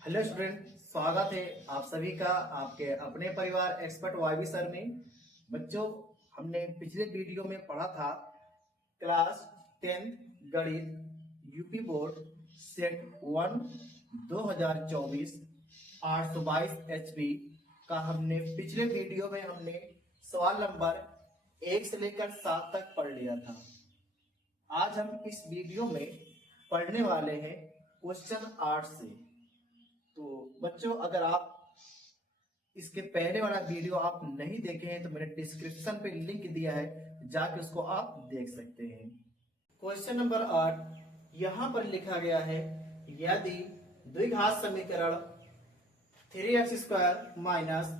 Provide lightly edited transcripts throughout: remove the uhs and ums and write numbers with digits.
Hello student, स्वागत है आप सभी का आपके अपने परिवार एक्सपर्ट वाईवी सर में। बच्चों, हमने पिछले वीडियो में पढ़ा था क्लास 10 गणित यूपी बोर्ड सेट 1 2024 822 एचपी का हमने पिछले वीडियो में सवाल नंबर 1 से लेकर 7 तक पढ़ लिया था। आज हम इस वीडियो में पढ़ने वाले हैं क्वेश्चन 8 से। तो बच्चों, अगर आप इसके पहले वाला वीडियो आप नहीं देखे हैं तो मैंने डिस्क्रिप्शन पे लिंक दिया है, जाके उसको आप देख सकते हैं। क्वेश्चन नंबर 8 यहां पर लिखा गया है, यदि द्विघात समीकरण 3x² minus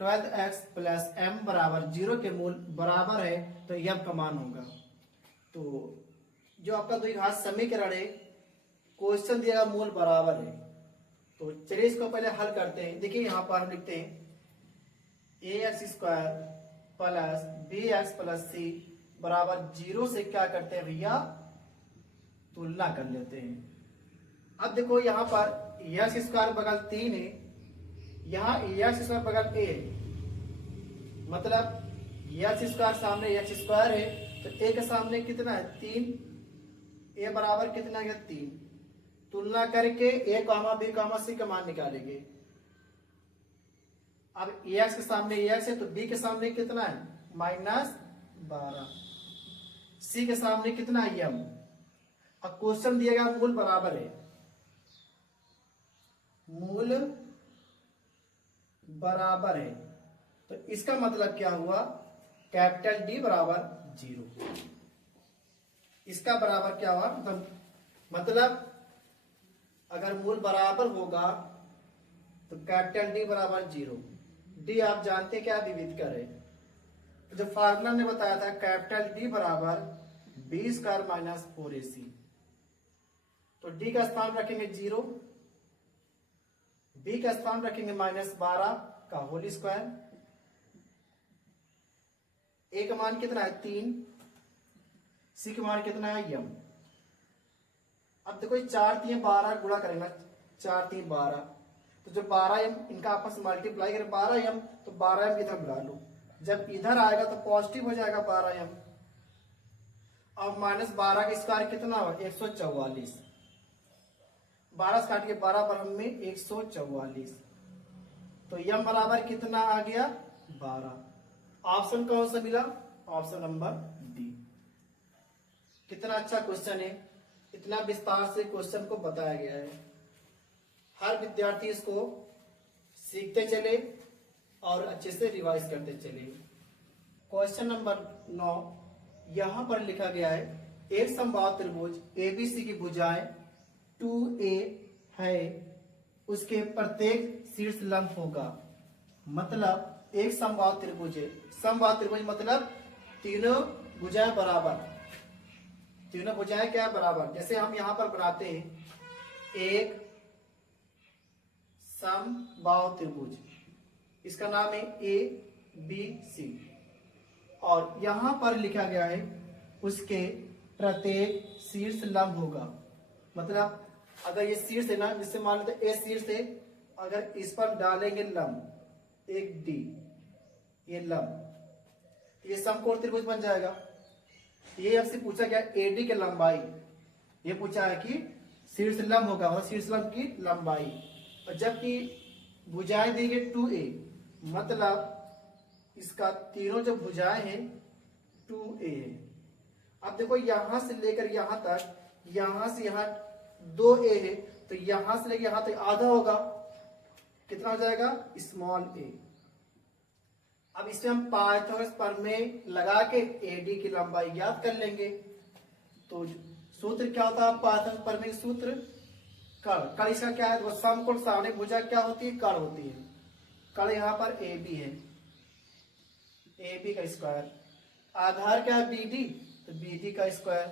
12x plus m बराबर 0 के मूल बराबर है तो m का मान होगा। तो जो आपका द्विघात समीकरण है, क्वेश्चन दिया मूल बराबर है, तो चलिए इसको पहले हल करते हैं। देखिए यहां पर हम लिखते हैं ax² plus bx plus c बराबर 0 से क्या करते हैं भैया, तुलना कर लेते हैं। अब देखो यहां पर x² बगल 3 है, यहां x² बगल a है, मतलब x² सामने x² है तो a के सामने कितना है 3, a बराबर कितना है 3। तुलना करके a, b, c का मान निकालेंगे। अब ax के सामने ax है तो b के सामने कितना है -12, c के सामने कितना है m। अब क्वेश्चन दिया गया मूल बराबर है, मूल बराबर है तो इसका मतलब क्या हुआ, कैपिटल D बराबर 0। इसका बराबर क्या हुआ, मतलब अगर मूल बराबर होगा तो कैपिटल D बराबर 0। D आप जानते हैं क्या, विविध है। तो जो फार्मूला ने बताया था कैपिटल D बराबर b² माइनस 4ac, तो D का स्थान रखेंगे 0, B का स्थान रखेंगे -12 का होल स्क्वायर, A का मान कितना है 3, C का मान कितना है m। अब देखो 4 3 12 गुणा करेंगे, 4 3 12, तो जो 12m इनका आपस में मल्टीप्लाई करें 12m, तो 12m इधर बुला लो, जब इधर आएगा तो पॉजिटिव हो जाएगा 12m। अब -12 का स्क्वायर कितना हुआ 144, 12 से काटिए 12 पर हम में 144, तो m बराबर कितना आ गया 12। ऑप्शन कौन सा मिला, ऑप्शन नंबर डी। कितना अच्छा क्वेश्चन है, इतना विस्तार से क्वेश्चन को बताया गया है। हर विद्यार्थी इसको सीखते चले और अच्छे से रिवाइज करते चले। क्वेश्चन नंबर 9 यहां पर लिखा गया है, एक समबाहु त्रिभुज ABC की भुजाएं 2a है, उसके प्रत्येक शीर्ष लंब होगा। मतलब एक समबाहु त्रिभुज है, समबाहु त्रिभुज मतलब तीनों भुजाएं बराबर, तीनों भुजाएं क्या बराबर। जैसे हम यहां पर बनाते हैं एक समबाहु त्रिभुज, इसका नाम है ABC, और यहां पर लिखा गया है उसके प्रत्येक शीर्ष लंब होगा। मतलब अगर ये शीर्ष है ना, जिससे मान लेते A शीर्ष है, अगर इस पर डालेंगे लंब एक D, ये लंब, ये समकोण त्रिभुज बन जाएगा। ये आपसे पूछा गया AD की लंबाई, ये पूछा है कि शीर्ष लंब होगा, मतलब शीर्ष लंब की लंबाई, और जबकि भुजाएं दी गई 2a, मतलब इसका तीनों जो भुजाएं हैं 2a है। अब देखो यहां से लेकर यहां तक, यहां से यहां 2a है, तो यहां से लेकर यहां तक आधा होगा, कितना हो जाएगा स्मॉल a। अब इसमें हम पाइथागोरस प्रमेय लगा के AD की लंबाई ज्ञात कर लेंगे। तो सूत्र क्या होता है पाइथागोरस प्रमेय सूत्र, कर्ण इसका क्या है, वो समकोण सामने भुजा क्या होती है, कर्ण होती है। कर्ण यहाँ पर AB है, AB का स्क्वायर, आधार क्या है BD, तो BD का स्क्वायर,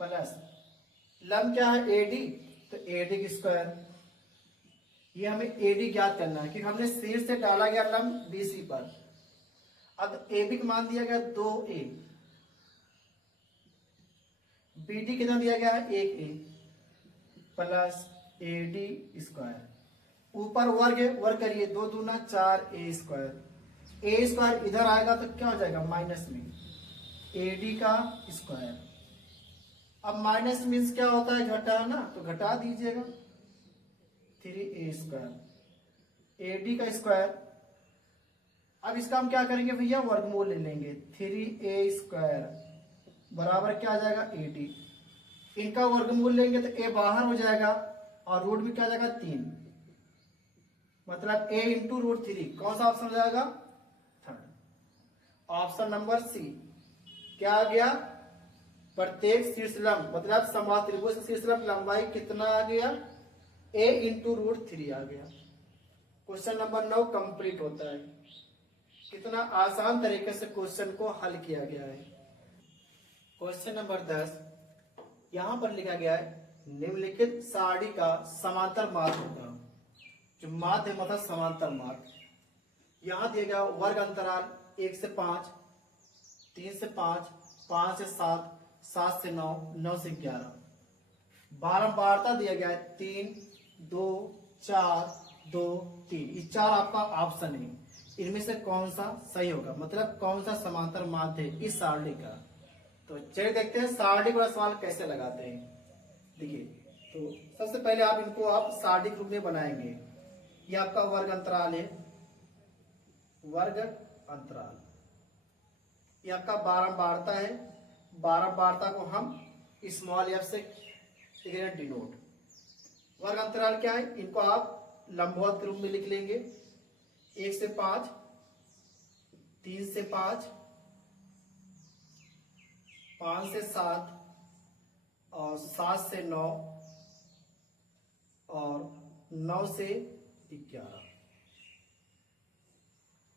प्लस लंब क्या है AD, तो AD का स्क्वायर। ये हमें AD ज्ञात करना है क्योंकि हमने शीर्ष से डाला गया लंब BC पर। अब AB का मान दिया गया 2a, BD कितना दिया गया है 1a, प्लस AD स्क्वायर, ऊपर वर्ग है, वर्ग करिए, 2 दूना 4 A स्क्वायर, A स्क्वायर इधर आएगा तो क्या हो जाएगा माइनस में AD का स्क्वायर। अब माइनस मीन्स क्या होता है, घटा ना, तो घटा दीजिएगा 3A स्क्वायर AD का स्क्वायर। अब इसका हम क्या करेंगे भैया, वर्गमूल ले लेंगे, 3A स्क्वायर बराबर क्या आ जाएगा AD। इनका वर्गमूल लेंगे तो A बाहर हो जाएगा और रूट में क्या आ जाएगा 3, मतलब A इंटू रूट 3। कौन सा ऑप्शन हो जाएगा, थर्ड, ऑप्शन नंबर सी। क्या आ गया, प्रत्येक शीर्षलंब मतलब समबाहु त्रिभुज शीर्षलंब लंबाई कितना आ गया, A इंटू रूट 3 आ गया। क्वेश्चन नंबर 9 कंप्लीट होता है। कितना आसान तरीके से क्वेश्चन को हल किया गया है। क्वेश्चन नंबर 10 यहां पर लिखा गया है, निम्नलिखित सारणी का समांतर मार्ग होगा। जो माध्य मतलब समांतर मार्ग, यहां दिया गया वर्ग अंतराल 1 से 5, 3 से 5, 5 से 7, 7 से 9, 9 से 11। बारंबारता दिया गया है 3, 2, 4, 2, 3। ये 4 आपका ऑप्शन है, इनमें से कौन सा सही होगा, मतलब कौन सा समांतर माध्य है इस सारणी का। तो चलिए देखते हैं सारणी वाला सवाल कैसे लगाते हैं। देखिए, तो सबसे पहले आप इनको आप सारणी के रूप में बनाएंगे। ये आपका वर्ग अंतराल है, वर्ग अंतराल। ये आपका बारंबारता है, बारंबारता को हम स्मॉल एफ से डिनोट। वर्ग अंतराल क्या है, इनको आप लंबवत के रूप में लिख लेंगे, 1 से 5, 3 से 5, 5 से 7 और 7 से 9 और 9 से 11।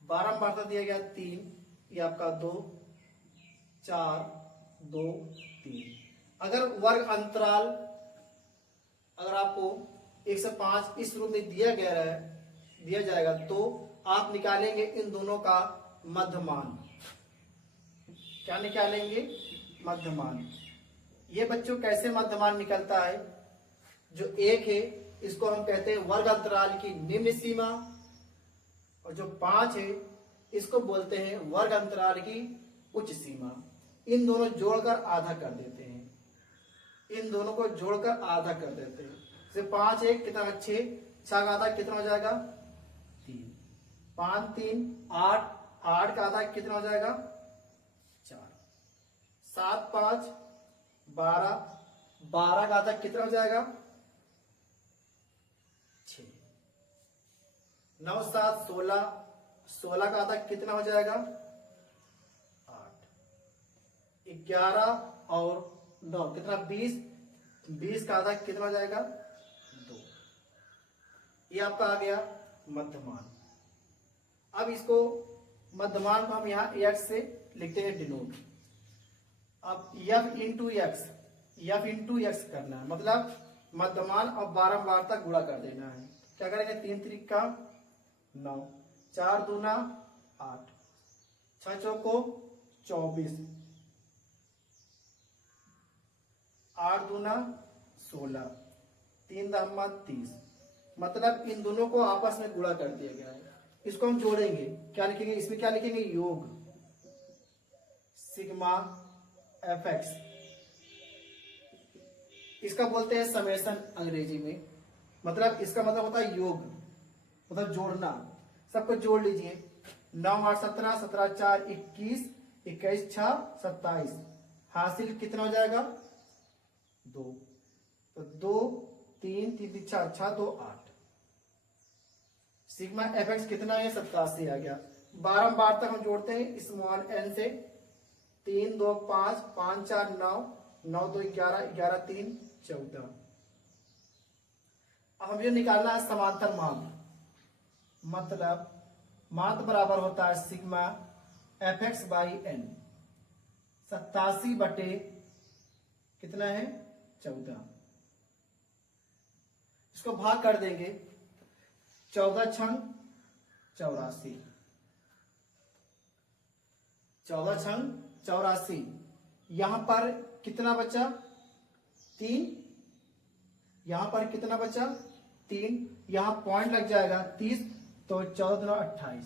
बारंबारता दिया गया 3, ये आपका 2, 4, 2, 3। अगर वर्ग अंतराल अगर आपको 1 से 5 इस रूप में दिया जाएगा तो आप निकालेंगे इन दोनों का मध्यमान। क्या निकालेंगे, मध्यमान। ये बच्चों कैसे मध्यमान निकलता है, जो 1 है इसको हम कहते हैं वर्ग अंतराल की निम्न सीमा, और जो 5 है इसको बोलते हैं वर्ग अंतराल की उच्च सीमा। इन दोनों जोड़कर आधा कर देते हैं, इन दोनों को जोड़कर आधा कर देते हैं। जैसे 5 है कितना, 6, 6 का आधा कितना हो जाएगा 3, 5 3 8, 8 का आधा कितना हो जाएगा 4, 7 5 12, 12 का आधा कितना हो जाएगा 6, 9 7 16, 16 का आधा कितना हो जाएगा 8, 11 और 9 कितना 20, 20 का आधा कितना हो जाएगा 2। ये आपका आ गया मध्यमान। अब इसको मध्यमान को हम यहाँ x से लिखते हैं डिनोट। अब f इंटू एक्स करना है, मतलब मध्यमान और बारंबारता गुणा कर देना है। क्या करेंगे, 3 त्रिक का 9, 4 दूना 8, 6 चौको 24, 8 दूना 16, 3 दहमा 30। मतलब इन दोनों को आपस में गुणा कर दिया गया है। इसको हम जोड़ेंगे, क्या लिखेंगे, इसमें क्या लिखेंगे, योग सिग्मा fx। इसका बोलते हैं समेशन अंग्रेजी में, मतलब इसका मतलब होता है योग, मतलब जोड़ना। सबको जोड़ लीजिए, 9 8 17, 17 4 21, 21 6 27। हासिल कितना हो जाएगा 2, तो 2 3 3 6 6 2 8। सिग्मा fx कितना है 87 आ गया। बारंबार तक हम जोड़ते हैं स्मॉल n से, 3 2 5, 5 4 9, 9 2 11, 11 3 14। अब हमें निकालना है समांतर माध्य, मतलब माध्य बराबर होता है सिग्मा fx बाई n। 87 बटे कितना है 14, इसको भाग कर देंगे, 14 छंग 84, 14 छंग 84। यहां पर कितना बचा 3, यहाँ पर कितना बचा 3, यहाँ पॉइंट लग जाएगा 30, तो 14 दूना 28,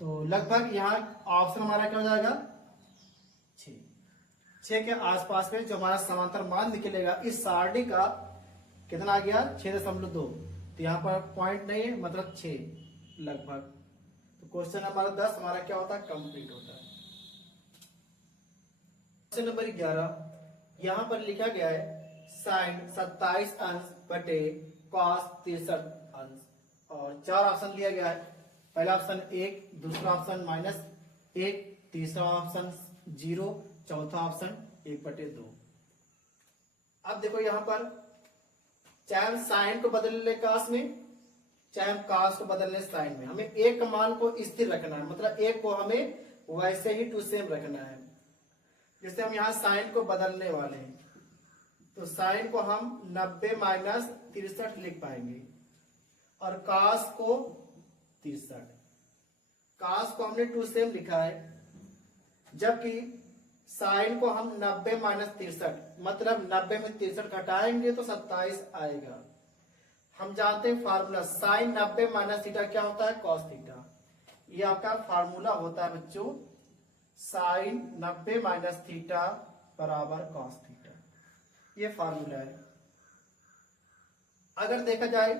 तो लगभग यहाँ ऑप्शन हमारा क्या हो जाएगा 6 के आसपास में जो हमारा समांतर मान निकलेगा इस सारणी का कितना आ गया 6.2, तो यहाँ पर पॉइंट नहीं है मतलब 6 लगभग। तो क्वेश्चन नंबर 10 हमारा क्या होता है कंप्लीट होता है। क्वेश्चन नंबर 11 यहाँ पर लिखा गया है साइन 27 अंश बटे कॉस 63 अंश, और 4 ऑप्शन दिया गया है। पहला ऑप्शन 1, दूसरा ऑप्शन -1, तीसरा ऑप्शन 0, चौथा ऑप्शन 1/2। अब देखो यहाँ पर चाहे हम साइन को बदल ले कॉस में, चाहे हम कॉस को बदल ले साइन में, हमें एक मान को स्थिर रखना है, मतलब एक को हमें वैसे ही टू सेम रखना है। जैसे हम यहाँ साइन को बदलने वाले हैं, तो साइन को हम 90 - 63 लिख पाएंगे, और कॉस को 63। कॉस को हमने टू सेम लिखा है, जबकि साइन को हम 90 - 63 मतलब 90 में 63 घटाएंगे तो 27 आएगा। हम जानते हैं फार्मूला साइन 90 - थीटा क्या होता है कॉस थीटा। ये आपका फार्मूला होता है बच्चों, साइन 90 - थीटा बराबर कॉस थीटा, ये फार्मूला है। अगर देखा जाए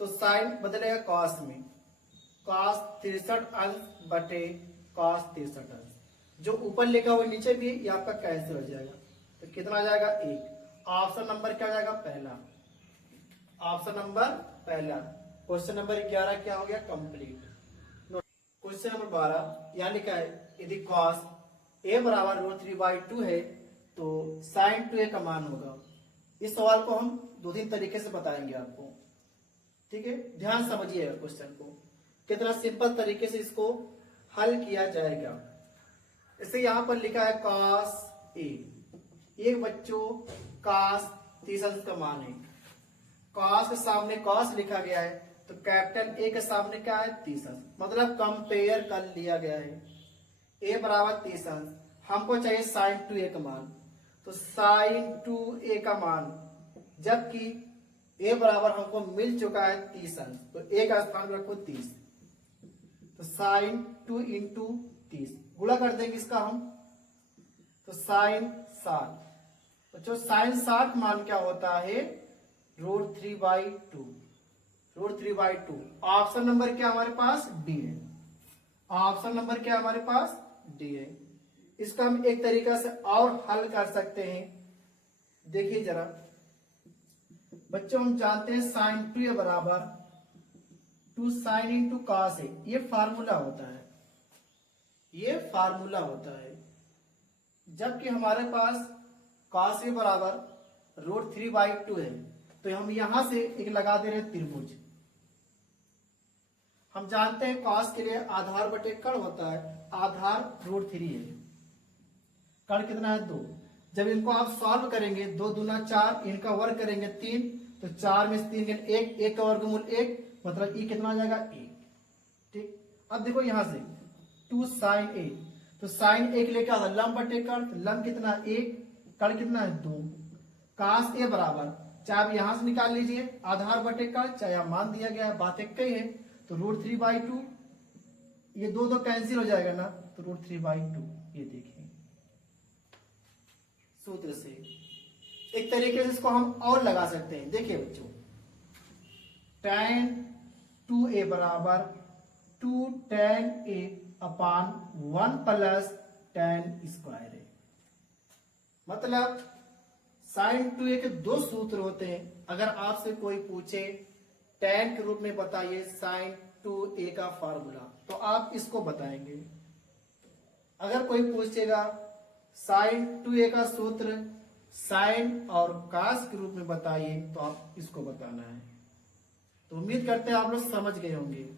तो साइन बदलेगा कॉस में, कॉस 63 अंश बटे कॉस 63 अंश, जो ऊपर लिखा हुआ नीचे भी ये आपका कैंसिल हो जाएगा, तो कितना आ जाएगा 1। ऑप्शन नंबर क्या हो जाएगा पहला, ऑप्शन नंबर पहला। क्वेश्चन नंबर 11 क्या हो गया कंप्लीट। क्वेश्चन नंबर 12 यहाँ लिखा है यदि कॉस a बराबर √3/2 है तो साइन 2a का मान होगा। इस सवाल को हम 2-3 तरीके से बताएंगे आपको, ठीक है। ध्यान समझिएगा क्वेश्चन को, कितना सिंपल तरीके से इसको हल किया जाएगा। इसे यहाँ पर लिखा है कॉस a, ये बच्चों कॉस 30 अंश का मान है। कॉस के सामने कॉस लिखा गया है, तो कैपिटल ए के सामने क्या है 30 अंश, मतलब कंपेयर कर लिया गया है। a बराबर 30 अंश, हमको चाहिए साइन 2a का मान, तो साइन 2a का मान, जबकि a बराबर हमको मिल चुका है 30 अंश, तो a का स्थान रखो 30, तो साइन 2 × 30 गुणा कर देंगे इसका हम, तो साइन 60। तो जो साइन 60 मान क्या होता है √3/2, √3/2। ऑप्शन नंबर क्या हमारे पास डी है, ऑप्शन नंबर क्या हमारे पास डी है। इसका हम एक तरीका से और हल कर सकते हैं, देखिए जरा बच्चों, हम जानते हैं साइन 2a बराबर 2 साइन × कॉस है, ये फार्मूला होता है, ये फार्मूला होता है। जबकि हमारे पास कॉस a बराबर √3/2 है, तो हम यहां से एक लगा दे रहे त्रिभुज। हम जानते हैं कॉस के लिए आधार बटे कर्ण होता है, आधार √3 है, कर्ण कितना है 2। जब इनको आप सॉल्व करेंगे 2 दूना 4, इनका वर्ग करेंगे 3, तो 4 में से 3 1, 1 का वर्गमूल 1, मतलब ये कितना आ जाएगा 1, ठीक। अब देखो यहां से 2 साइन a, तो साइन a के लिए क्या होगा लंब बटे कर्ण, लंब कितना 1, कर्ण कितना है 2। कॉस a बराबर, चाहे आप यहां से निकाल लीजिए आधार बटे कर्ण, चाहे आप मान दिया गया है, बात एक ही है, तो √3/2, ये 2 कैंसिल हो जाएगा ना, तो √3/2। ये देखिए सूत्र से एक तरीके से इसको हम और लगा सकते हैं। देखिए बच्चों, tan 2a बराबर 2 tan a upon 1 + tan square है। मतलब साइन 2a के 2 सूत्र होते हैं। अगर आपसे कोई पूछे tan के रूप में बताइए साइन 2a का फार्मूला, तो आप इसको बताएंगे। अगर कोई पूछेगा साइन 2a का सूत्र साइन और कास के रूप में बताइए, तो आप इसको बताना है। तो उम्मीद करते हैं आप लोग समझ गए होंगे।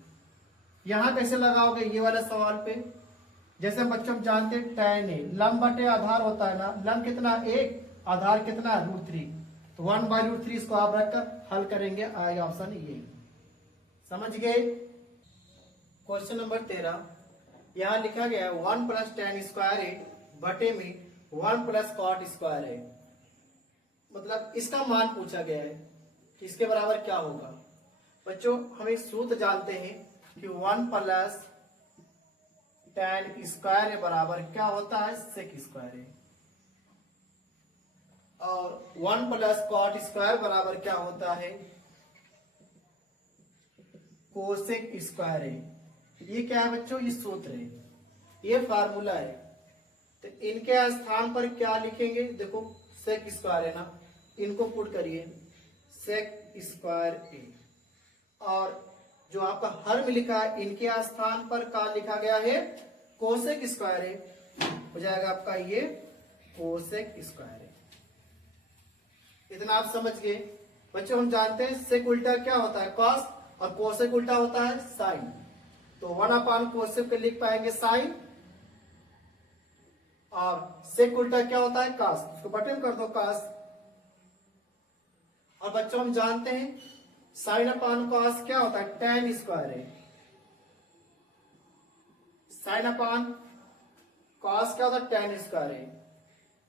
यहां कैसे लगाओगे ये वाले सवाल पे, जैसे बच्चों जानते हैं tan a लंब बटे आधार होता है ना, लंब कितना 1, आधार कितना √3, तो 1/√3 इसको आप रखकर हल करेंगे, आएगा ऑप्शन ये। समझ गए। क्वेश्चन नंबर 13 यहां लिखा गया है 1 + tan स्क्वायर है बटे में 1 + cot स्क्वायर है, मतलब इसका मान पूछा गया है। इसके बराबर क्या होगा बच्चों? हम एक सूत्र जानते हैं कि 1 प्लस tan स्क्वायर के बराबर क्या होता है? सेक स्क्वायर है। और 1 प्लस कॉट स्क्वायर बराबर क्या होता है? कोसेक स्क्वायर है। ये क्या है बच्चों? ये सूत्र है, ये फार्मूला है। तो इनके स्थान पर क्या लिखेंगे? देखो सेक स्क्वायर है ना, इनको पुट करिए सेक स्क्वायर ए। और जो आपका हर में लिखा है इनके स्थान पर क्या लिखा गया है? कोसेक स्क्वायर है। हो जाएगा आपका ये कोसेक स्क्वायर है। इतना आप समझ गए बच्चों। हम जानते हैं सेक उल्टा क्या होता है? कॉस, और कोसेक उल्टा होता है साइन। तो 1 कोसेक को लिख पाएंगे साइन, और सेक उल्टा क्या होता है? कॉस। इसको बटन कर दो कॉस। और बच्चों हम जानते हैं साइन अपान कॉस क्या होता है? tan स्क्वायर है। साइन अपान कॉस क्या होता है? tan स्क्वायर है।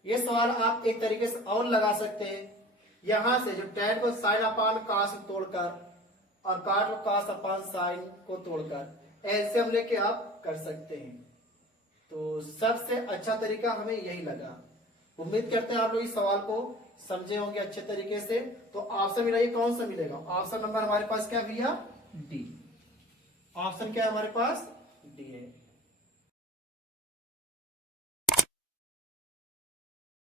ये सवाल आप एक तरीके से और लगा सकते हैं, यहां से जो tan को साइन अपान कॉस तोड़कर और cot को कॉस अपान साइन को तोड़कर, ऐसे हम लेके आप कर सकते हैं। तो सबसे अच्छा तरीका हमें यही लगा। उम्मीद करते हैं आप लोग इस सवाल को समझे होंगे अच्छे तरीके से। तो ऑप्शन मिला, ये कौन सा मिलेगा? ऑप्शन नंबर हमारे पास क्या भैया? डी। ऑप्शन क्या है हमारे पास? डी है।